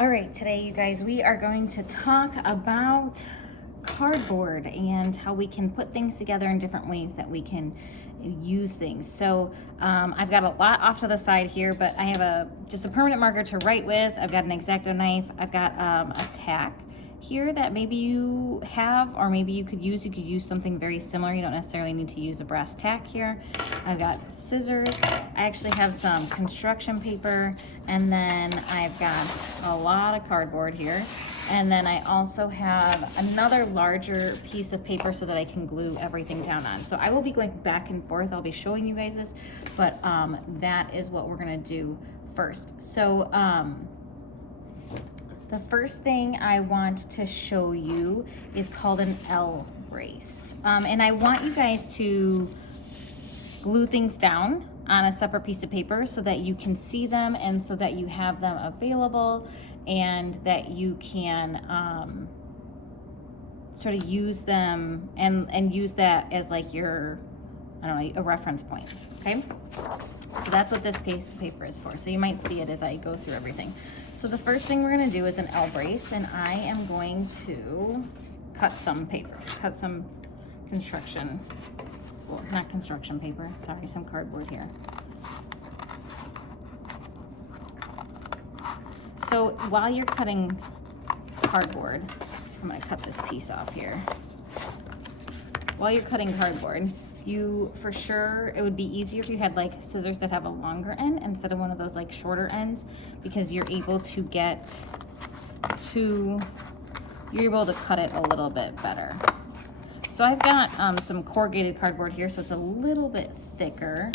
All right, today, you guys, we are going to talk about cardboard and how we can put things together in different ways that we can use things. So I've got a lot off to the side here, but I have just a permanent marker to write with. I've got an X-Acto knife. I've got a tack here that maybe you have, or maybe you could use. You could use something very similar. You don't necessarily need to use a brass tack here. I've got scissors. I actually have some construction paper, and then I've got a lot of cardboard here. And then I also have another larger piece of paper so that I can glue everything down on. So I will be going back and forth. I'll be showing you guys this, but that is what we're gonna do first. So the first thing I want to show you is called an L brace. And I want you guys to glue things down on a separate piece of paper so that you can see them and so that you have them available and that you can sort of use them and use that as like your, I don't know, a reference point, okay? So that's what this piece of paper is for. So you might see it as I go through everything. So the first thing we're gonna do is an L brace, and I am going to cut some paper, cut some construction, well, not construction paper, sorry, some cardboard here. So while you're cutting cardboard, I'm gonna cut this piece off here. While you're cutting cardboard, for sure, it would be easier if you had like scissors that have a longer end instead of one of those like shorter ends, because you're able to cut it a little bit better. So I've got some corrugated cardboard here, so it's a little bit thicker.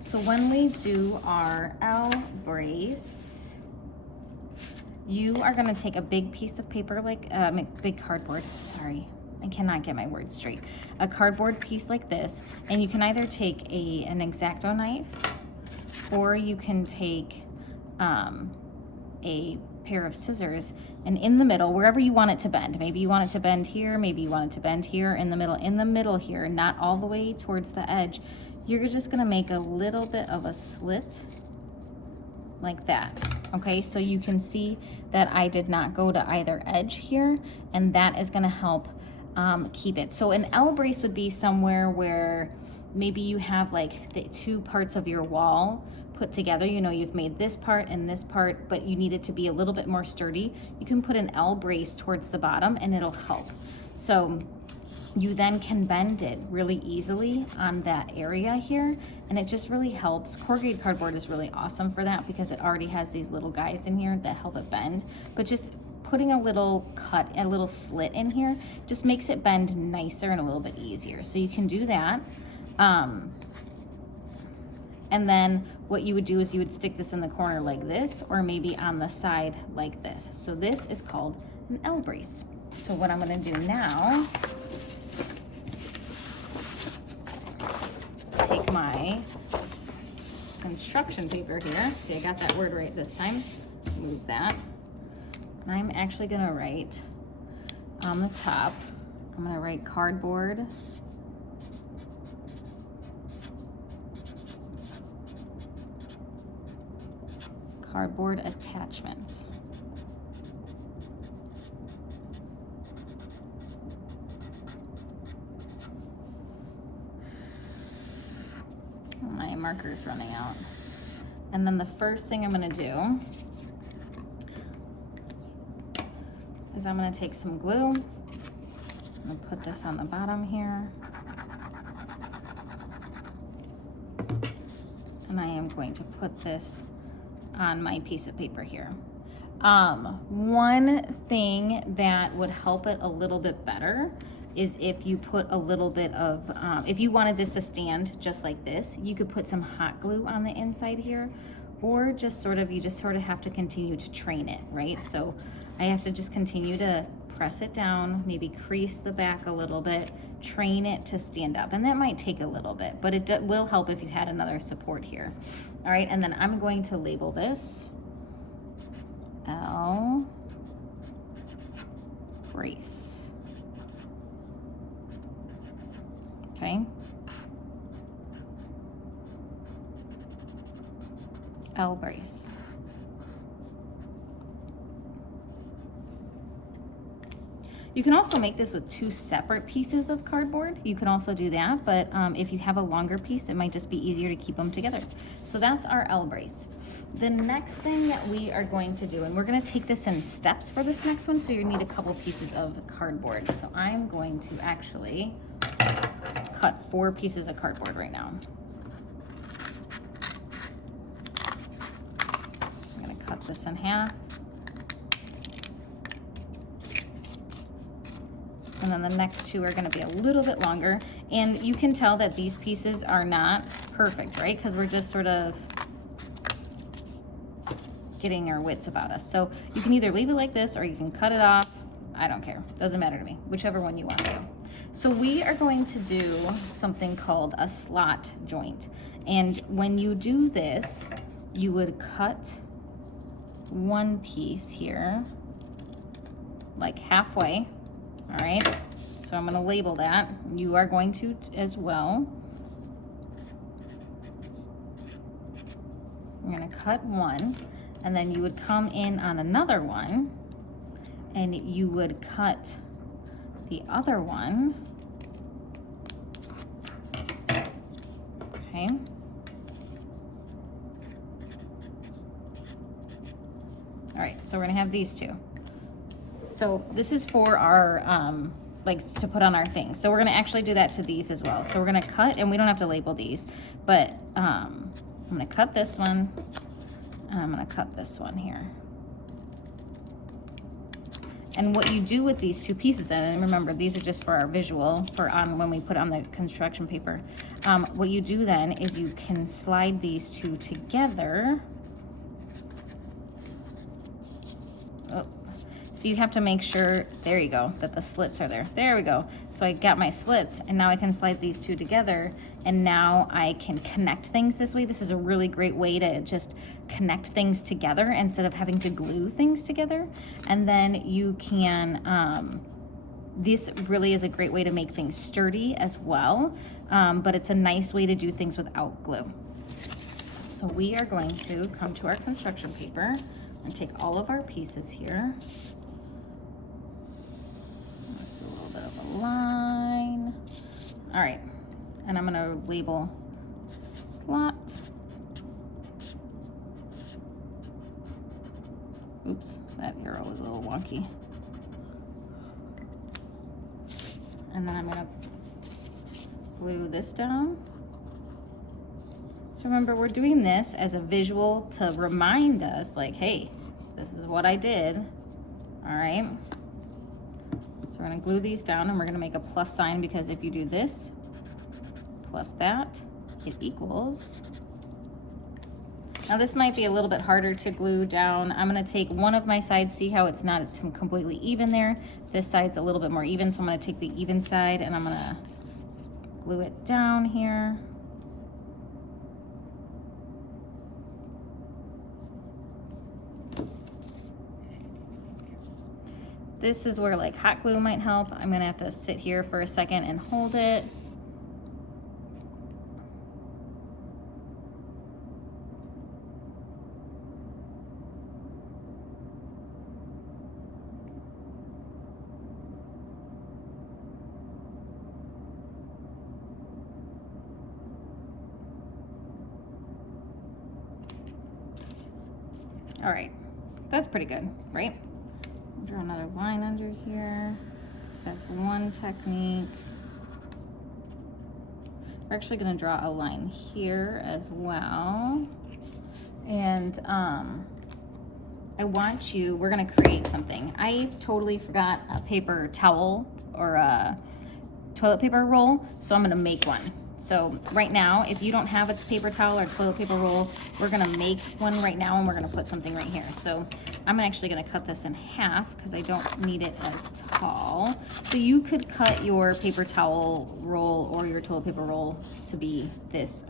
So when we do our L brace, you are gonna take a big piece of paper, like big cardboard, sorry. I cannot get my words straight. A cardboard piece like this, and you can either take an X-Acto knife, or you can take a pair of scissors, and in the middle, wherever you want it to bend, maybe you want it to bend here, maybe you want it to bend here, in the middle here, not all the way towards the edge, you're just gonna make a little bit of a slit like that. Okay, so you can see that I did not go to either edge here, and that is gonna help keep it. So an L brace would be somewhere where maybe you have like the two parts of your wall put together. You know, you've made this part and this part, but you need it to be a little bit more sturdy. You can put an L brace towards the bottom and it'll help. So you then can bend it really easily on that area here, and it just really helps. Corrugated cardboard is really awesome for that because it already has these little guys in here that help it bend, but just putting a little cut, a little slit in here just makes it bend nicer and a little bit easier. So you can do that. And then what you would do is you would stick this in the corner like this, or maybe on the side like this. So this is called an L brace. So what I'm gonna do now, take my construction paper here. See, I got that word right this time. Move that. And I'm actually gonna write on the top, I'm gonna write cardboard attachments. My marker's running out. And then the first thing I'm gonna do is I'm gonna take some glue. I'm gonna put this on the bottom here. And I am going to put this on my piece of paper here. One thing that would help it a little bit better is if you put a little bit of, if you wanted this to stand just like this, you could put some hot glue on the inside here, or you just sort of have to continue to train it, right? So I have to just continue to press it down, maybe crease the back a little bit, train it to stand up. And that might take a little bit, but it will help if you had another support here. All right, and then I'm going to label this L brace. Okay. L brace. You can also make this with 2 separate pieces of cardboard. You can also do that, but if you have a longer piece, it might just be easier to keep them together. So that's our L brace. The next thing that we are going to do, and we're gonna take this in steps for this next one, so you need a couple pieces of cardboard. So I'm going to actually cut 4 pieces of cardboard right now. I'm gonna cut this in half. And then the next 2 are gonna be a little bit longer. And you can tell that these pieces are not perfect, right? Because we're just sort of getting our wits about us. So you can either leave it like this or you can cut it off. I don't care, doesn't matter to me, whichever one you want to do. So we are going to do something called a slot joint. And when you do this, you would cut one piece here, like halfway. All right, so I'm going to label that. You are going to as well. I'm going to cut one, and then you would come in on another one, and you would cut the other one. Okay. All right, so we're going to have these 2. So this is for our, like to put on our things. So we're gonna actually do that to these as well. So we're gonna cut, and we don't have to label these, but I'm gonna cut this one, and I'm gonna cut this one here. And what you do with these 2 pieces, and remember, these are just for our visual, for when we put on the construction paper. What you do then is you can slide these 2 together. Oh. So you have to make sure, there you go, that the slits are there. There we go. So I got my slits, and now I can slide these 2 together, and now I can connect things this way. This is a really great way to just connect things together instead of having to glue things together. And then you can, this really is a great way to make things sturdy as well, but it's a nice way to do things without glue. So we are going to come to our construction paper and take all of our pieces here. Line. All right, and I'm gonna label slot. Oops, that arrow was a little wonky. And then I'm gonna glue this down. So remember, we're doing this as a visual to remind us, like, hey, this is what I did. All right. So we're gonna glue these down, and we're gonna make a plus sign, because if you do this plus that, it equals. Now this might be a little bit harder to glue down. I'm gonna take one of my sides, see how it's completely even there. This side's a little bit more even, so I'm gonna take the even side and I'm gonna glue it down here. This is where like hot glue might help. I'm gonna have to sit here for a second and hold it. All right, that's pretty good, right? Draw another line under here. So that's one technique. We're actually gonna draw a line here as well. And we're gonna create something. I totally forgot a paper towel or a toilet paper roll, so I'm gonna make one. So right now, if you don't have a paper towel or toilet paper roll, we're gonna make one right now, and we're gonna put something right here. So I'm actually gonna cut this in half because I don't need it as tall. So you could cut your paper towel roll or your toilet paper roll to be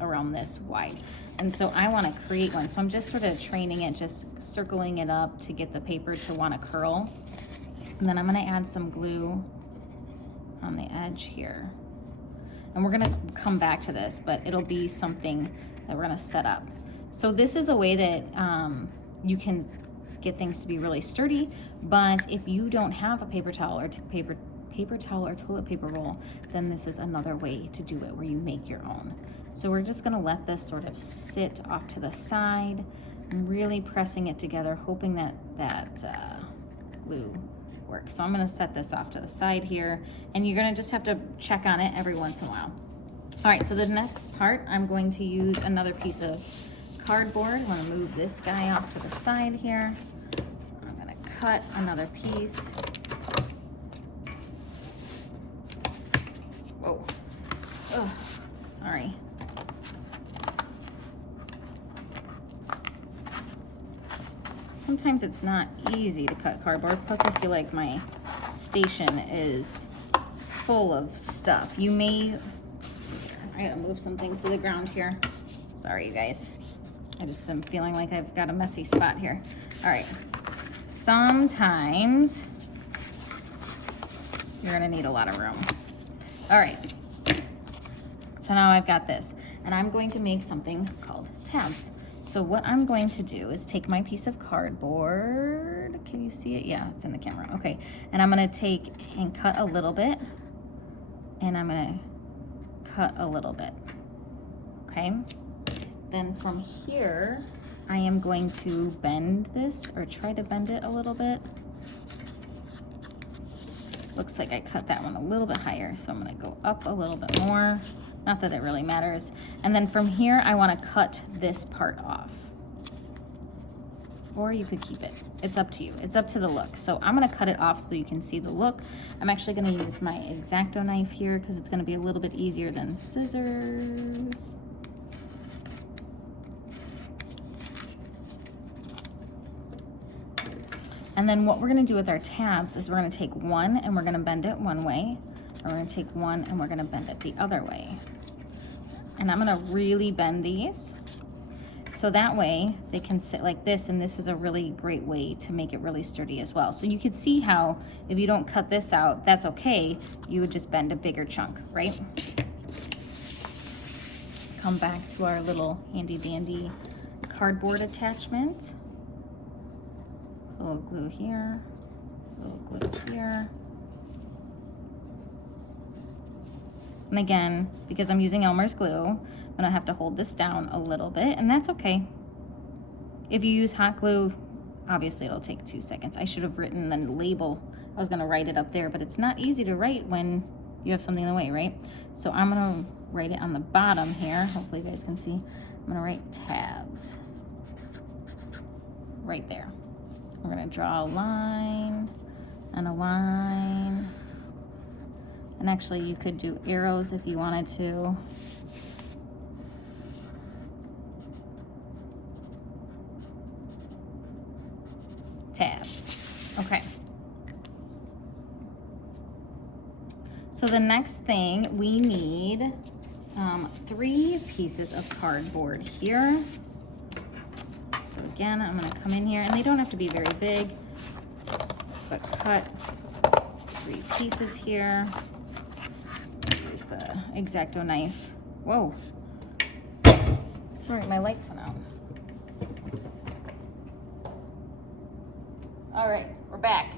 around this wide. And so I wanna create one. So I'm just sort of training it, just circling it up to get the paper to wanna curl. And then I'm gonna add some glue on the edge here. And we're gonna come back to this, but it'll be something that we're gonna set up. So this is a way that you can get things to be really sturdy, but if you don't have a paper towel or paper towel or toilet paper roll, then this is another way to do it where you make your own. So we're just gonna let this sort of sit off to the side, really pressing it together, hoping that glue works. So I'm gonna set this off to the side here, and you're gonna just have to check on it every once in a while. All right, so the next part, I'm going to use another piece of cardboard. I'm gonna move this guy off to the side here. I'm gonna cut another piece. Whoa, ugh, sorry. Sometimes it's not easy to cut cardboard, plus I feel like my station is full of stuff. You may, I gotta move some things to the ground here. Sorry, you guys. I just am feeling like I've got a messy spot here. All right, sometimes you're gonna need a lot of room. All right, so now I've got this, and I'm going to make something called tabs. So what I'm going to do is take my piece of cardboard. Can you see it? Yeah, it's in the camera. Okay, and I'm gonna take and cut a little bit, and I'm gonna cut a little bit, okay? Then from here, I am going to bend this, or try to bend it a little bit. Looks like I cut that one a little bit higher, so I'm gonna go up a little bit more. Not that it really matters. And then from here, I wanna cut this part off. Or you could keep it. It's up to you. It's up to the look. So I'm gonna cut it off so you can see the look. I'm actually gonna use my X-Acto knife here because it's gonna be a little bit easier than scissors. And then what we're gonna do with our tabs is we're gonna take one and we're gonna bend it one way. Or we're gonna take one and we're gonna bend it the other way. And I'm gonna really bend these so that way they can sit like this, and this is a really great way to make it really sturdy as well. So you could see how if you don't cut this out, that's okay. You would just bend a bigger chunk, right? Come back to our little handy dandy cardboard attachment. A little glue here, a little glue here. And again, because I'm using Elmer's glue, I'm gonna have to hold this down a little bit, and that's okay. If you use hot glue, obviously it'll take 2 seconds. I should have written the label. I was gonna write it up there, but it's not easy to write when you have something in the way, right? So I'm gonna write it on the bottom here. Hopefully you guys can see. I'm gonna write tabs right there. We're gonna draw a line and a line. And actually you could do arrows if you wanted to. Tabs, okay. So the next thing we need 3 pieces of cardboard here. So again, I'm gonna come in here, and they don't have to be very big, but cut 3 pieces here. Use the X-Acto knife. Whoa. Sorry, my lights went out. All right, we're back.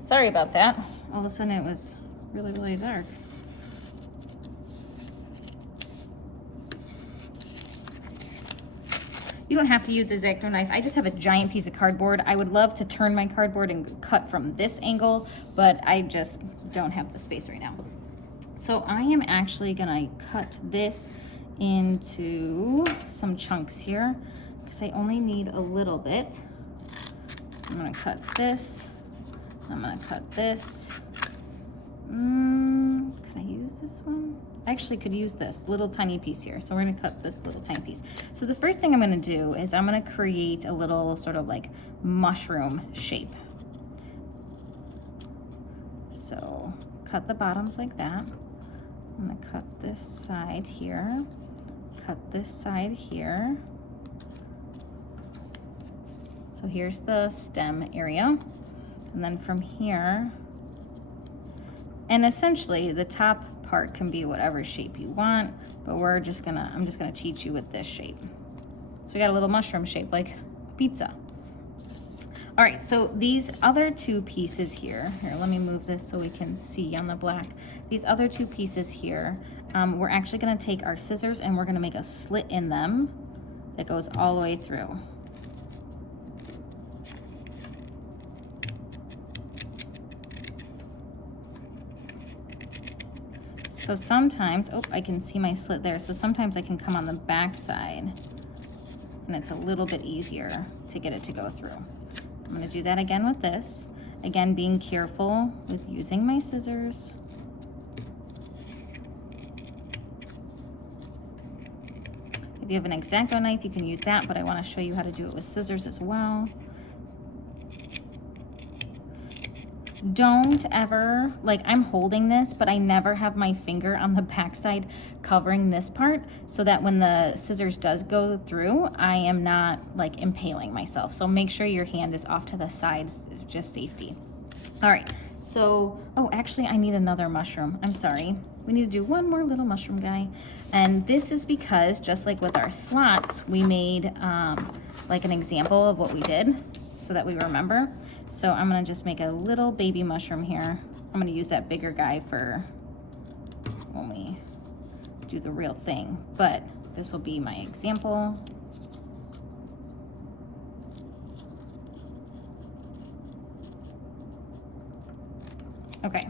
Sorry about that. All of a sudden it was really, really dark. You don't have to use a X-Acto knife. I just have a giant piece of cardboard. I would love to turn my cardboard and cut from this angle, but I just don't have the space right now. So I am actually gonna cut this into some chunks here because I only need a little bit. I'm gonna cut this. I'm gonna cut this. Can I use this one? I actually could use this little tiny piece here. So we're gonna cut this little tiny piece. So the first thing I'm gonna do is I'm gonna create a little sort of like mushroom shape. So cut the bottoms like that. I'm gonna cut this side here, cut this side here. So here's the stem area. And then from here, and essentially the top part can be whatever shape you want, but I'm just gonna teach you with this shape. So we got a little mushroom shape like pizza. All right, so these other two pieces here, let me move this so we can see on the black. These other two pieces here, we're actually gonna take our scissors and we're gonna make a slit in them that goes all the way through. So sometimes, oh, I can see my slit there. So sometimes I can come on the back side and it's a little bit easier to get it to go through. I'm gonna do that again with this. Again, being careful with using my scissors. If you have an X-Acto knife, you can use that, but I wanna show you how to do it with scissors as well. Don't ever, like I'm holding this, but I never have my finger on the backside covering this part so that when the scissors does go through, I am not like impaling myself. So make sure your hand is off to the sides, just safety. All right, so, oh, actually I need another mushroom. I'm sorry. We need to do one more little mushroom guy. And this is because just like with our slots, we made like an example of what we did so that we remember. So I'm gonna just make a little baby mushroom here. I'm gonna use that bigger guy for when we do the real thing, but this will be my example. Okay.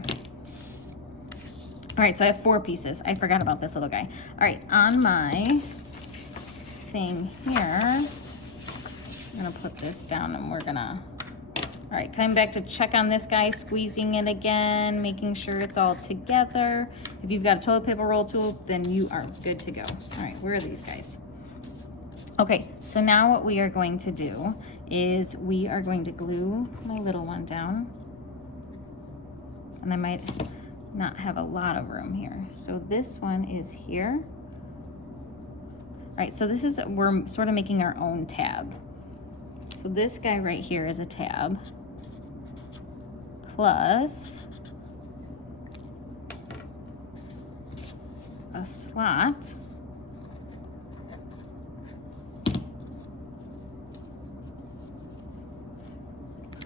All right, so I have 4 pieces. I forgot about this little guy. All right, on my thing here, I'm gonna put this down and we're gonna, all right, coming back to check on this guy, squeezing it again, making sure it's all together. If you've got a toilet paper roll tool, then you are good to go. All right, where are these guys? Okay, so now what we are going to do is we are going to glue my little one down. And I might not have a lot of room here. So this one is here. All right, so this is, we're sort of making our own tab. So this guy right here is a tab, plus a slot,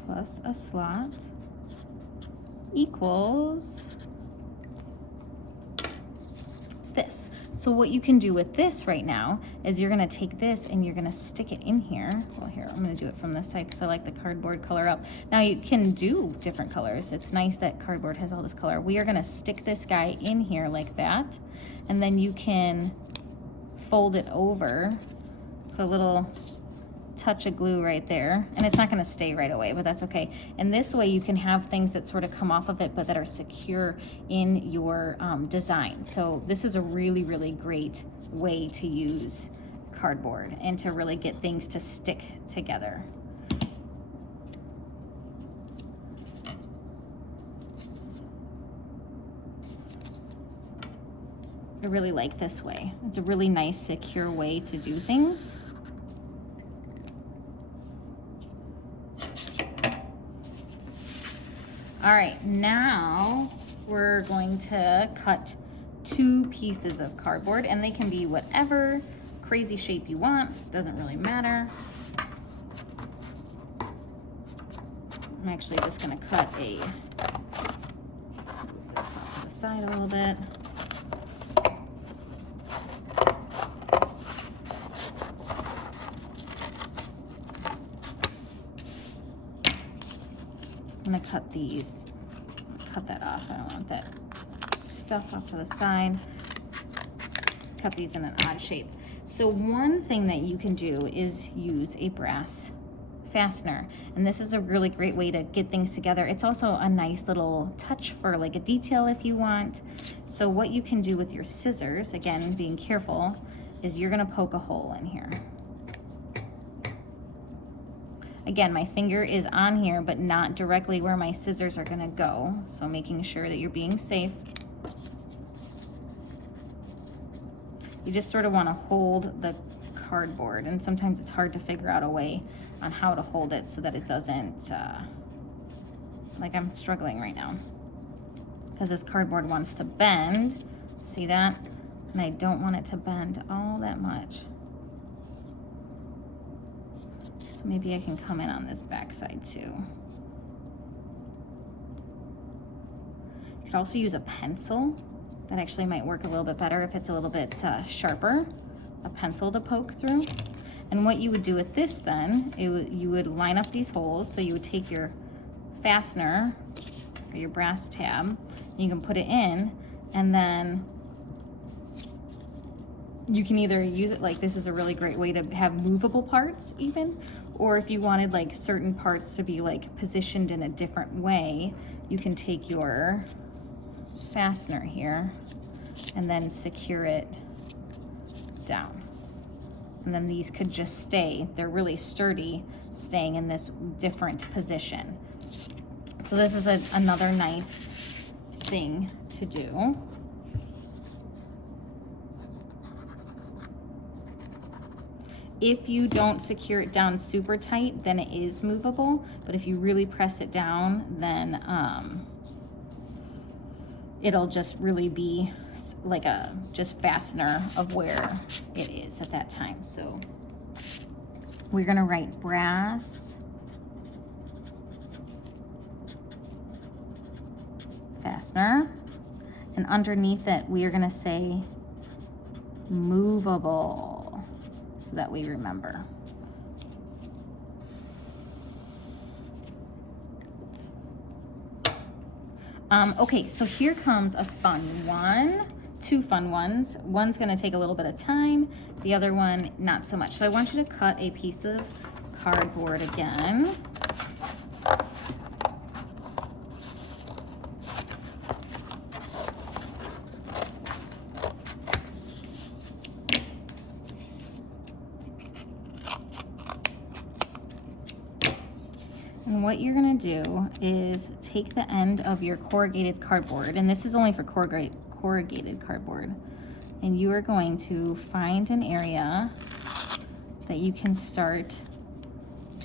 plus a slot equals this. So what you can do with this right now is you're gonna take this and you're gonna stick it in here. Well, here, I'm gonna do it from this side because I like the cardboard color up. Now you can do different colors. It's nice that cardboard has all this color. We are gonna stick this guy in here like that, and then you can fold it over, put a little touch of glue right there, and it's not going to stay right away, but that's okay. And this way you can have things that sort of come off of it but that are secure in your design. So this is a really, really great way to use cardboard and to really get things to stick together. I really like this way. It's a really nice, secure way to do things. All right, now we're going to cut 2 pieces of cardboard, and they can be whatever crazy shape you want, doesn't really matter. I'm actually just gonna cut move this off to the side a little bit. I'm gonna cut these, cut that off. I don't want that stuff off to the side. Cut these in an odd shape. So one thing that you can do is use a brass fastener, and this is a really great way to get things together. It's also a nice little touch for like a detail if you want. So what you can do with your scissors, again, being careful, is you're gonna poke a hole in here. Again, my finger is on here, but not directly where my scissors are gonna go. So making sure that you're being safe. You just sort of wanna hold the cardboard, and sometimes it's hard to figure out a way on how to hold it so that it doesn't, like I'm struggling right now. Because this cardboard wants to bend, see that? And I don't want it to bend all that much. So maybe I can come in on this back side too. You could also use a pencil. That actually might work a little bit better if it's a little bit sharper, a pencil to poke through. And what you would do with this then, you would line up these holes. So you would take your fastener or your brass tab, and you can put it in, and then you can either use it like this is a really great way to have movable parts even, or if you wanted like certain parts to be like positioned in a different way, you can take your fastener here and then secure it down. And then these could just stay, they're really sturdy, staying in this different position. So this is another nice thing to do. If you don't secure it down super tight, then it is movable. But if you really press it down, then it'll just really be like a just fastener of where it is at that time. So we're gonna write brass fastener, and underneath it we are gonna say movable, so that we remember. Okay, so here comes a fun one, two fun ones. One's gonna take a little bit of time, the other one not so much. So I want you to cut a piece of cardboard again. And what you're gonna do is take the end of your corrugated cardboard, and this is only for corrugated cardboard, and you are going to find an area that you can start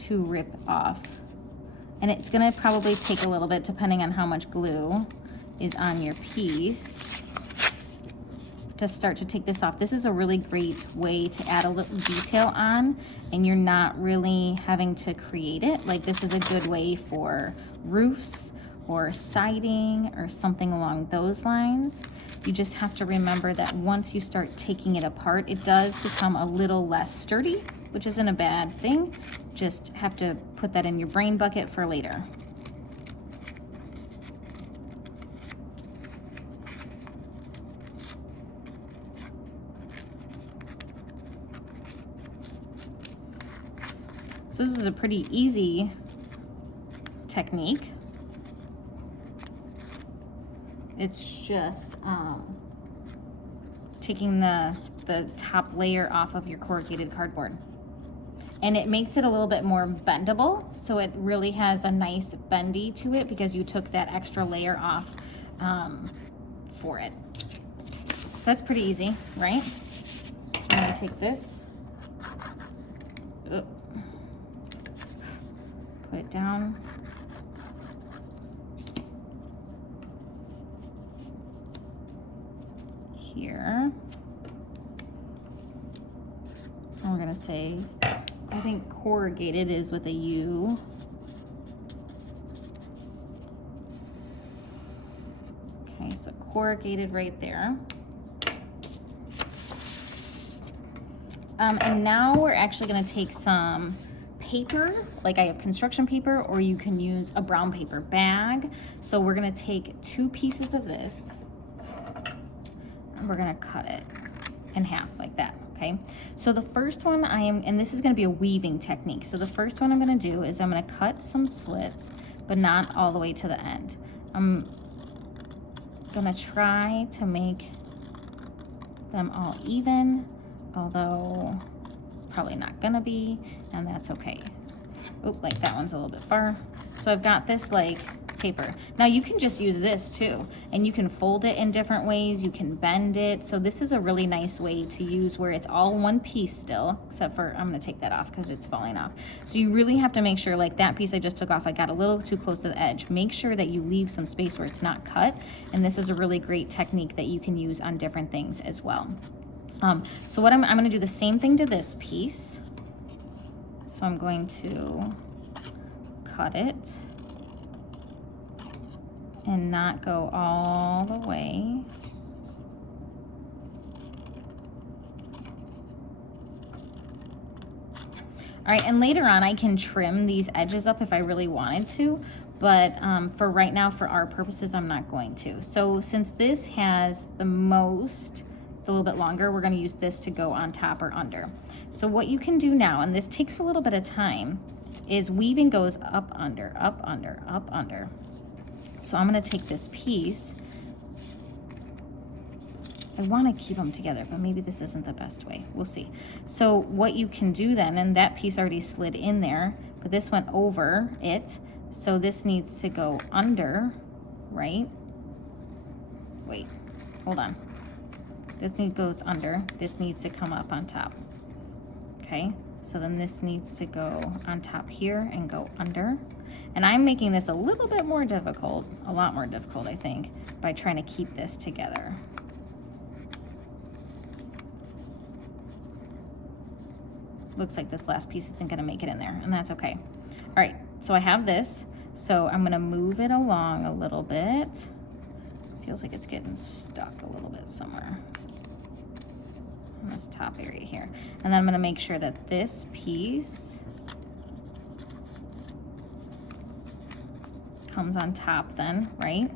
to rip off. And it's gonna probably take a little bit depending on how much glue is on your piece to start to take this off. This is a really great way to add a little detail on, and you're not really having to create it. Like, this is a good way for roofs or siding or something along those lines. You just have to remember that once you start taking it apart, it does become a little less sturdy, which isn't a bad thing. Just have to put that in your brain bucket for later. So this is a pretty easy technique. It's just taking the top layer off of your corrugated cardboard. And it makes it a little bit more bendable, so it really has a nice bendy to it because you took that extra layer off for it. So that's pretty easy, right? So I'm gonna take this. Put it down. Here. And we're gonna say, I think corrugated is with a U. Okay, so corrugated right there. And now we're actually gonna take some paper, like I have construction paper, or you can use a brown paper bag. So we're gonna take 2 pieces of this, and we're gonna cut it in half like that, okay? So the first one and this is gonna be a weaving technique. So the first one I'm gonna do is I'm gonna cut some slits, but not all the way to the end. I'm gonna try to make them all even, although probably not gonna be, and that's okay. Oh, like that one's a little bit far. So I've got this like paper. Now you can just use this too, and you can fold it in different ways, you can bend it. So this is a really nice way to use where it's all one piece still, except for, I'm gonna take that off because it's falling off. So you really have to make sure, like that piece I just took off, I got a little too close to the edge. Make sure that you leave some space where it's not cut, and this is a really great technique that you can use on different things as well. So what I'm gonna do the same thing to this piece. So So I'm going to cut it and not go all the way. All right, and later on I can trim these edges up if I really wanted to, but for right now, for our purposes, I'm not going to. So since this has the most, it's a little bit longer, we're gonna use this to go on top or under. So what you can do now, and this takes a little bit of time, is weaving goes up, under, up, under, up, under. So I'm gonna take this piece. I wanna keep them together, but maybe this isn't the best way. We'll see. So what you can do then, and that piece already slid in there, but this went over it. So this needs to go under, right? Wait, hold on. This goes under, this needs to come up on top. Okay, so then this needs to go on top here and go under. And I'm making this a little bit more difficult, a lot more difficult, I think, by trying to keep this together. Looks like this last piece isn't gonna make it in there, and that's okay. All right, so I have this, so I'm gonna move it along a little bit. Feels like it's getting stuck a little bit somewhere in this top area here. And then I'm gonna make sure that this piece comes on top then, right?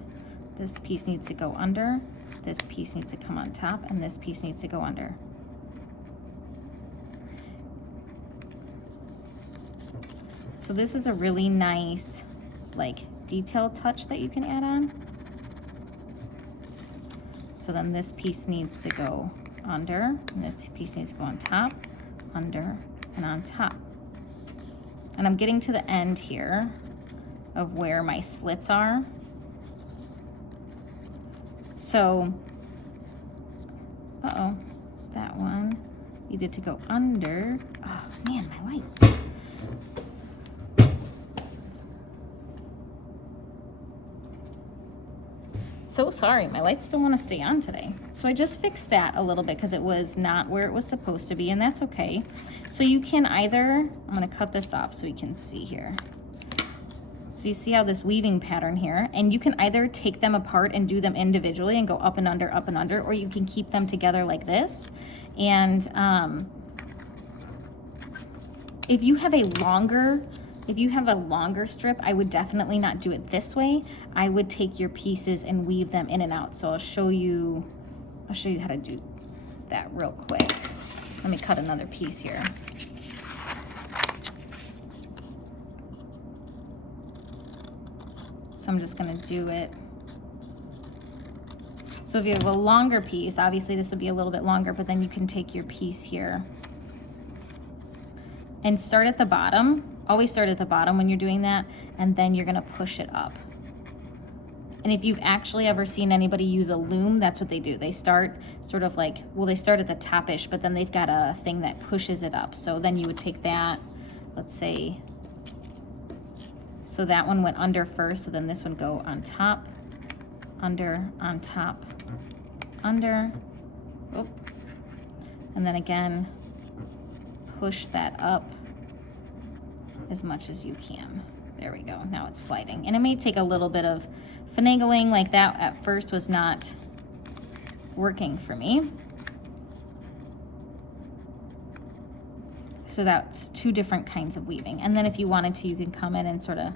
This piece needs to go under, this piece needs to come on top, and this piece needs to go under. So this is a really nice, like, detail touch that you can add on. So then this piece needs to go under, and this piece needs to go on top, under, and on top. And I'm getting to the end here of where my slits are. So, uh-oh, that one needed to go under. Oh man, my lights. So sorry, my lights don't want to stay on today. So I just fixed that a little bit because it was not where it was supposed to be, and that's okay. So you can either, I'm gonna cut this off so you can see here. So you see how this weaving pattern here, and you can either take them apart and do them individually and go up and under, or you can keep them together like this. And if you have a longer strip, I would definitely not do it this way. I would take your pieces and weave them in and out. So I'll show you how to do that real quick. Let me cut another piece here. So I'm just gonna do it. So if you have a longer piece, obviously this would be a little bit longer, but then you can take your piece here and start at the bottom. Always start at the bottom when you're doing that, and then you're gonna push it up. And if you've actually ever seen anybody use a loom, that's what they do. They start sort of like, well, they start at the top-ish, but then they've got a thing that pushes it up. So then you would take that, let's say, so that one went under first, so then this one go on top, under, on top, under, oh, and then again, push that up as much as you can. There we go, now it's sliding. And it may take a little bit of finagling, like that at first was not working for me. So that's two different kinds of weaving. And then if you wanted to, you can come in and sort of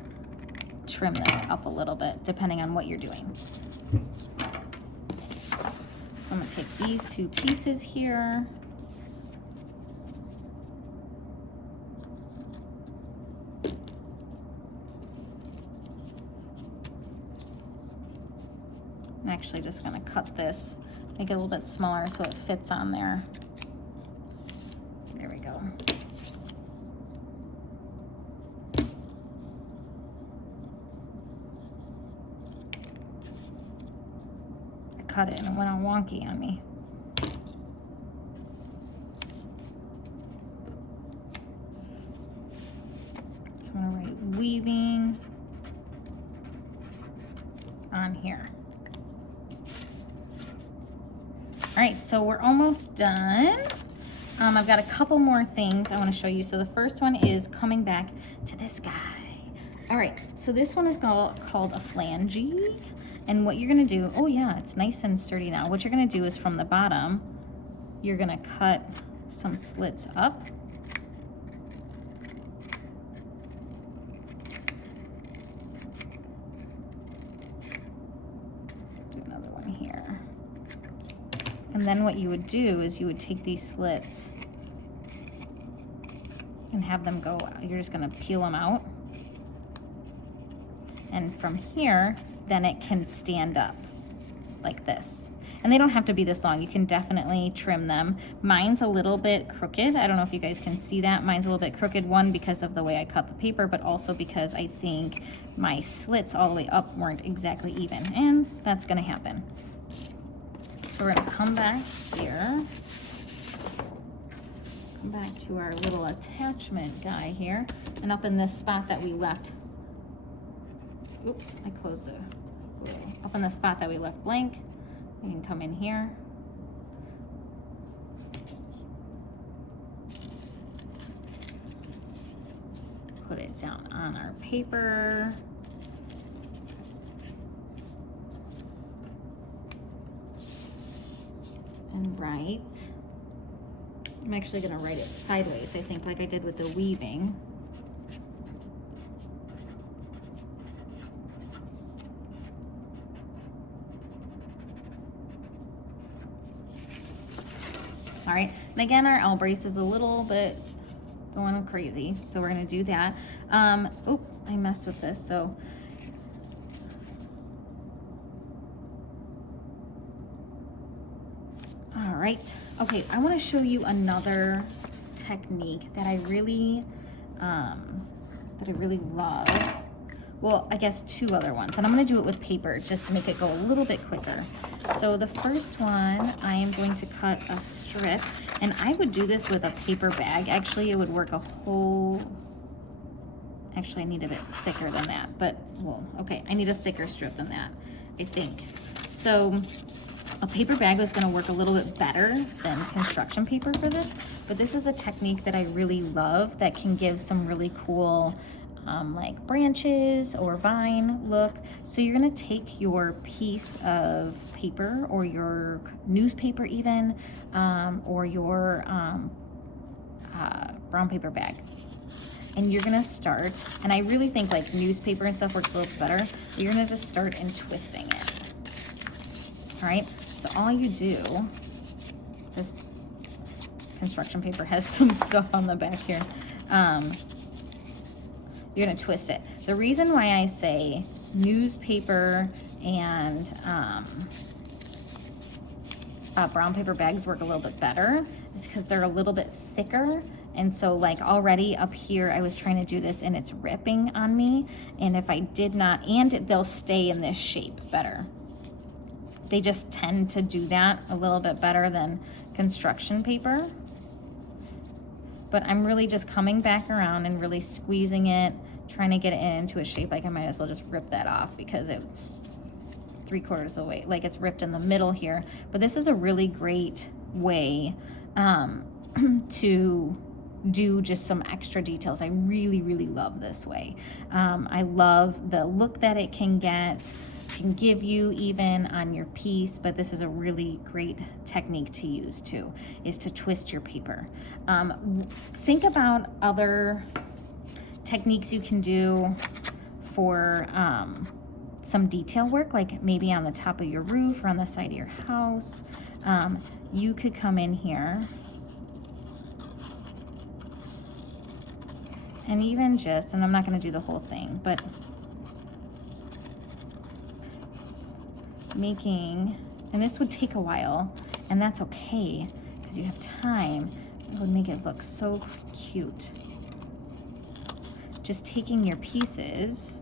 trim this up a little bit, depending on what you're doing. So I'm gonna take these two pieces here. I'm actually just gonna cut this, make it a little bit smaller so it fits on there. There we go. I cut it and it went all wonky on me. So I'm gonna write weaving on here. All right, so we're almost done. I've got a couple more things I want to show you. So the first one is coming back to this guy. All right, so this one is called a flange. And what you're gonna do, oh yeah, it's nice and sturdy now. What you're gonna do is from the bottom, you're gonna cut some slits up. Do another one here. And then what you would do is you would take these slits and have them go, you're just gonna peel them out. And from here, then it can stand up like this. And they don't have to be this long. You can definitely trim them. Mine's a little bit crooked. I don't know if you guys can see that. Mine's a little bit crooked, one, because of the way I cut the paper, but also because I think my slits all the way up weren't exactly even. And that's gonna happen. So we're gonna come back here. Come back to our little attachment guy here. And up in this spot that we left, oops, I closed the glue. Up in the spot that we left blank, we can come in here. Put it down on our paper. And write. I'm actually gonna write it sideways, I think, like I did with the weaving. All right, and again, our L brace is a little bit going crazy, so we're gonna do that. Oh, I messed with this, so. All right, okay, I wanna show you another technique that I really love. Well, I guess two other ones, and I'm gonna do it with paper just to make it go a little bit quicker. So the first one, I am going to cut a strip, and I would do this with a paper bag. Actually, it would work a whole, actually I need a bit thicker than that, but, well, okay, I need a thicker strip than that, I think. So a paper bag is gonna work a little bit better than construction paper for this, but this is a technique that I really love that can give some really cool like branches or vine look. So you're gonna take your piece of paper or your newspaper even, or your brown paper bag. And you're gonna start, and I really think like newspaper and stuff works a little better, but you're gonna just start in twisting it. All right, so all you do, this construction paper has some stuff on the back here. You're gonna twist it. The reason why I say newspaper and brown paper bags work a little bit better is because they're a little bit thicker. And so like already up here, I was trying to do this and it's ripping on me. And if I did not, and they'll stay in this shape better. They just tend to do that a little bit better than construction paper. But I'm really just coming back around and really squeezing it, trying to get it into a shape. Like I might as well just rip that off because it's 3/4 of the way, like it's ripped in the middle here. But this is a really great way to do just some extra details. I really, really love this way. I love the look that it can give you even on your piece, but this is a really great technique to use too, is to twist your paper. Think about other techniques you can do for some detail work, like maybe on the top of your roof or on the side of your house. You could come in here and even just, and I'm not gonna do the whole thing, but making, and this would take a while, and that's okay because you have time. It would make it look so cute. Just taking your pieces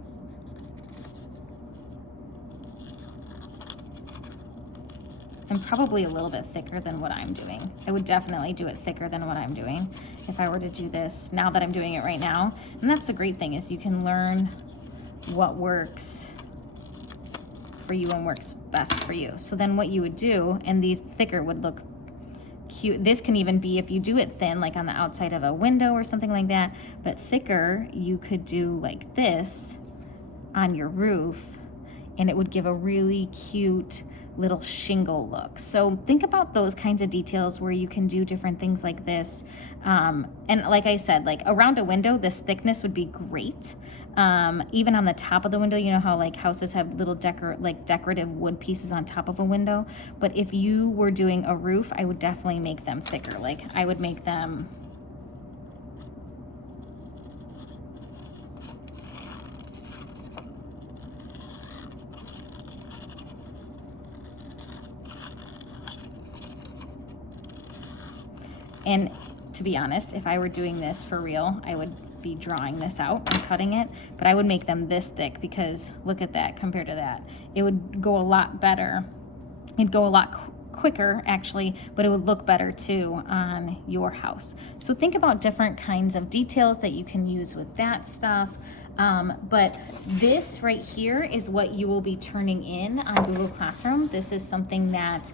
and probably a little bit thicker than what I'm doing. I would definitely do it thicker than what I'm doing if I were to do this now that I'm doing it right now. And that's the great thing, is you can learn what works for you and works best for you. So then what you would do, and these thicker would look cute. This can even be, if you do it thin, like on the outside of a window or something like that, but thicker, you could do like this on your roof, and it would give a really cute little shingle look. So think about those kinds of details where you can do different things like this. And like I said, like around a window, this thickness would be great. Even on the top of the window, you know how like houses have little decorative wood pieces on top of a window. But if you were doing a roof, I would definitely make them thicker. Like I would make them And to be honest, if I were doing this for real, I would be drawing this out and cutting it, but I would make them this thick, because look at that compared to that. It would go a lot better. It'd go a lot quicker actually, but it would look better too on your house. So think about different kinds of details that you can use with that stuff. But this right here is what you will be turning in on Google Classroom. This is something that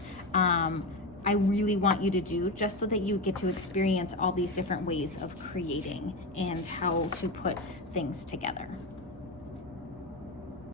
I really want you to do, just so that you get to experience all these different ways of creating and how to put things together.